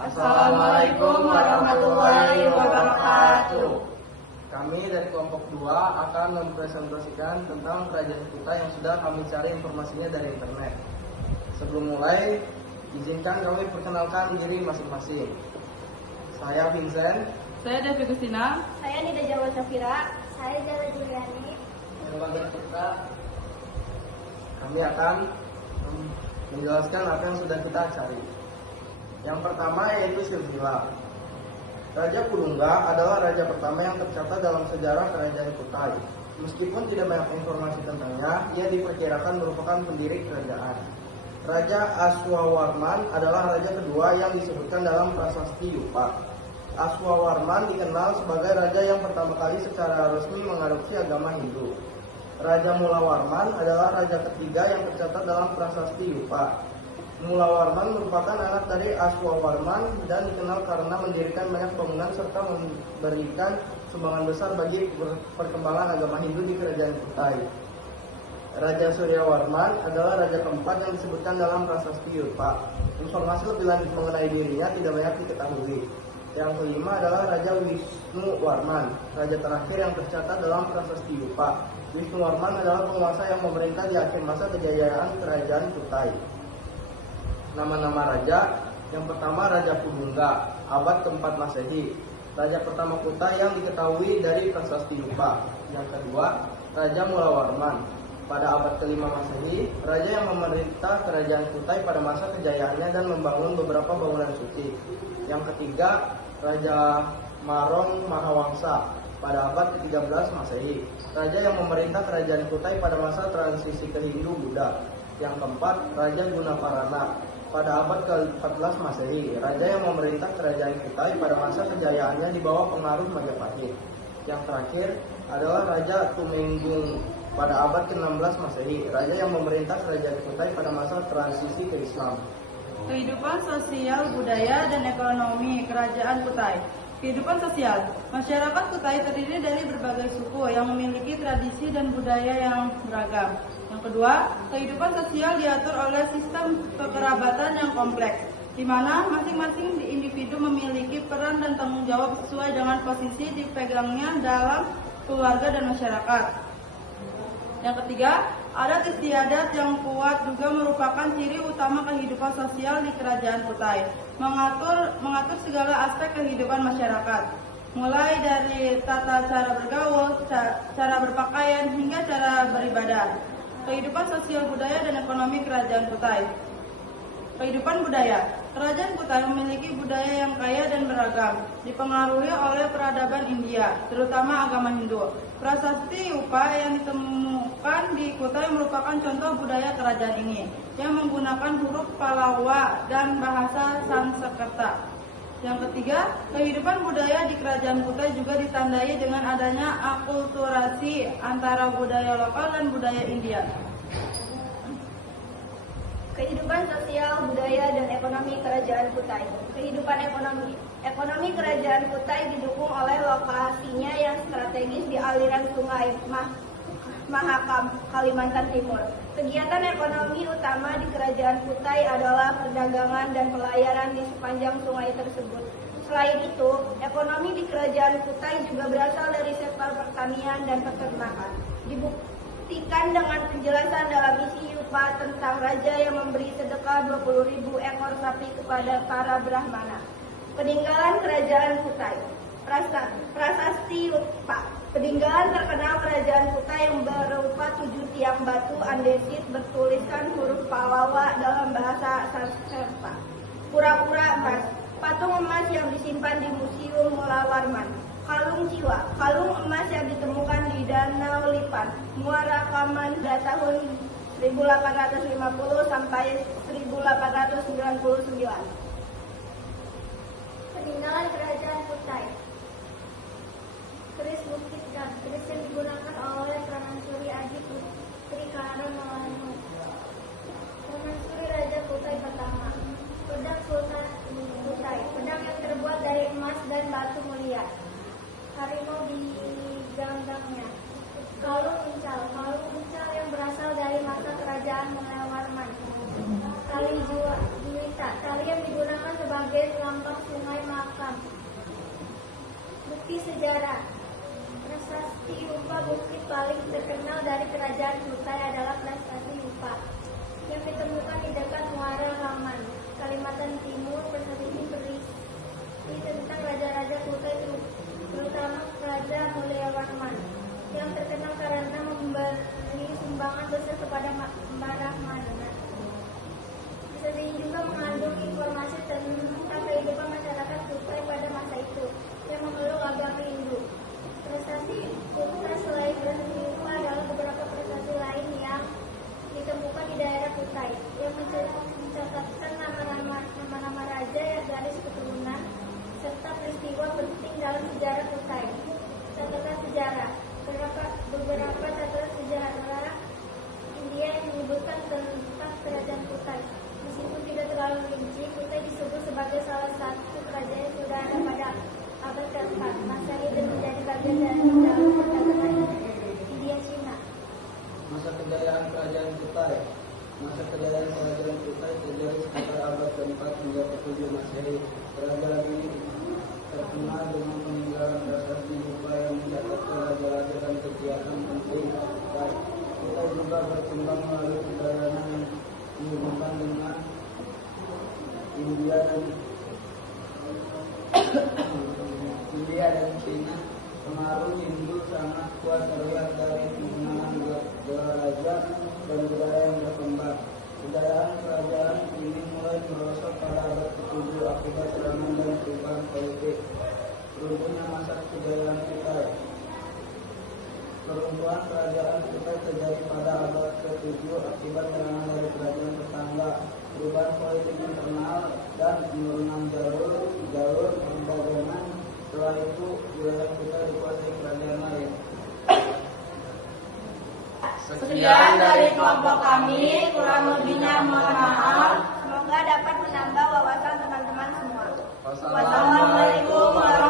Assalamualaikum warahmatullahi wabarakatuh. Kami dari kelompok 2 akan mempresentasikan tentang Kerajaan Kutai yang sudah kami cari informasinya dari internet. Sebelum mulai, izinkan kami perkenalkan diri masing-masing. Saya Vincent. Saya Devi Gustina. Saya Nida Jawa Safira. Saya Jala Juliani. Kami akan menjelaskan apa yang sudah kita cari. Yang pertama yaitu silsilah. Raja Purungga adalah raja pertama yang tercatat dalam sejarah Kerajaan Kutai. Meskipun tidak banyak informasi tentangnya, ia diperkirakan merupakan pendiri kerajaan. Raja Aswawarman adalah raja kedua yang disebutkan dalam prasasti Yupa. Aswawarman dikenal sebagai raja yang pertama kali secara resmi mengadopsi agama Hindu. Raja Mulawarman adalah raja ketiga yang tercatat dalam prasasti Yupa. Mulawarman merupakan anak dari Aswawarman dan dikenal karena mendirikan banyak bangunan serta memberikan sumbangan besar bagi perkembangan agama Hindu di Kerajaan Kutai. Raja Suryawarman adalah raja keempat yang disebutkan dalam prasasti Yupa. Informasi lebih lanjut mengenai dirinya tidak banyak diketahui. Yang kelima adalah Raja Wisnuwarman, raja terakhir yang tercatat dalam prasasti Yupa. Wisnuwarman adalah penguasa yang memerintah di akhir masa kejayaan Kerajaan Kutai. Nama-nama raja. Yang pertama Raja Purungga, abad ke-4 Masehi. Raja pertama Kutai yang diketahui dari prasasti Yupa. Yang kedua Raja Mulawarman, pada abad ke-5 Masehi, raja yang memerintah Kerajaan Kutai pada masa kejayaannya dan membangun beberapa bangunan suci. Yang ketiga Raja Marong Mahawangsa, pada abad ke-13 Masehi, raja yang memerintah Kerajaan Kutai pada masa transisi ke Hindu-Buddha. Yang keempat Raja Gunaparana, pada abad ke-14 Masehi, raja yang memerintah Kerajaan Kutai pada masa kejayaannya di bawah pengaruh Majapahit. Yang terakhir adalah Raja Tumenggung, pada abad ke-16 Masehi, raja yang memerintah Kerajaan Kutai pada masa transisi ke Islam. Kehidupan sosial, budaya, dan ekonomi Kerajaan Kutai. Kehidupan sosial. Masyarakat Kutai terdiri dari berbagai suku yang memiliki tradisi dan budaya yang beragam. Yang kedua, kehidupan sosial diatur oleh sistem kekerabatan yang kompleks, di mana masing-masing individu memiliki peran dan tanggung jawab sesuai dengan posisi dipegangnya dalam keluarga dan masyarakat. Yang ketiga, adat istiadat yang kuat juga merupakan ciri utama kehidupan sosial di Kerajaan Kutai, mengatur segala aspek kehidupan masyarakat, mulai dari tata cara bergaul, cara berpakaian, hingga cara beribadah. Kehidupan sosial, budaya, dan ekonomi Kerajaan Kutai. Kehidupan budaya. Kerajaan Kutai memiliki budaya yang kaya dan beragam, dipengaruhi oleh peradaban India, terutama agama Hindu. Prasasti Yupa yang ditemukan di Kutai merupakan contoh budaya kerajaan ini, yang menggunakan huruf Palawa dan bahasa Sanskerta. Yang ketiga, kehidupan budaya di Kerajaan Kutai juga ditandai dengan adanya akulturasi antara budaya lokal dan budaya India. Kehidupan sosial, budaya, dan ekonomi Kerajaan Kutai. Kehidupan ekonomi Kerajaan Kutai didukung oleh lokasinya yang strategis di aliran Sungai Mahakam, Kalimantan Timur. Kegiatan ekonomi utama di Kerajaan Kutai adalah perdagangan dan pelayaran di sepanjang sungai tersebut. Selain itu, ekonomi di Kerajaan Kutai juga berasal dari sektor pertanian dan peternakan. Dibuktikan dengan penjelasan dalam isi Yupa tentang raja yang memberi sedekah 20.000 ekor sapi kepada para Brahmana. Peninggalan Kerajaan Kutai. Prasasti Yupa. Peninggalan terkenal Kerajaan Kutai yang berupa 7 tiang batu andesit bertuliskan huruf Palawa dalam bahasa Sanskerta. Pura-pura emas. Patung emas yang disimpan di Museum Mulawarman. Kalung jiwa, kalung emas yang ditemukan di Danau Lipan, Muara Kaman pada tahun 1850 sampai 1899. Peninggalan Kerajaan Kutai. Keris bukit dan keris yang digunakan oleh Permaisuri Adi Putri Karnawati. Permaisuri Raja Kutai pertama. Pedang Sultan Kutai, pedang yang terbuat dari emas dan batu mulia. Harimau di ganggangnya. Kalung uncal yang berasal dari masa kerajaan Mulawarman. Tali juwita, tali yang digunakan sebagai lambang sejarah. Prasasti Yupa bukit paling terkenal dari Kerajaan Kutai adalah Prasasti Yupa yang ditemukan di dekat Muara Laman, Kalimantan Timur. Prasasti ini berisi tentang raja-raja Kutai, terutama Raja Mulyawarman, yang terkenal karena memberi sumbangan besar kepada Mbah Rahmana. Prasasti ini juga mengandung informasi tentang kehidupan masyarakat Kutai pada masa itu yang memeluk agama Hindu. Prestasi Kutai selain prestasi Yupa adalah beberapa prestasi lain yang ditemukan di daerah Kutai yang mencatatkan nama-nama raja yang garis keturunan serta peristiwa penting dalam sejarah Kutai. Catatan sejarah. Beberapa catatan sejarah India yang menyebutkan tentang kerajaan Kutai. Meskipun tidak terlalu rinci, Kutai disebut sebagai salah satu kerajaan yang sudah ada pada abad ke-4 Masehi dan menjadi bagian dari jalur perdagangan India Cina. Masa kejayaan kerajaan Kutai. Masa kejayaan kerajaan Kutai terjadi sekitar abad ke-4 hingga ke-7 Masehi. Kerajaan ini terkenal dengan peninggalan prasasti Yupa yang mencatatkan raja-raja dan kegiatan penting Kutai. Kutai juga berkembang melalui perjalanan yang dihubungkan dengan India dan Cina. Pengaruh Hindu sangat kuat terlihat dari pengenalan gelar raja dan budaya yang berkembang. Kejayaan kerajaan ini mulai merosot pada abad ke-7 akibat serangan dan perubahan politik. Runtuhnya masa kejayaan Kutai. Peruntuhan kerajaan Kutai terjadi pada abad ke-7 akibat serangan dari kerajaan tetangga, perubahan politik internal, dan penurunan jalur perdagangan. Setelah itu, wilayah Kutai dikuasai kerajaan lain. Sekian dari kelompok kami, kurang lebihnya mohon maaf. Semoga dapat menambah wawasan teman-teman semua. Wassalamualaikum Wassalamualaikum warahmatullahi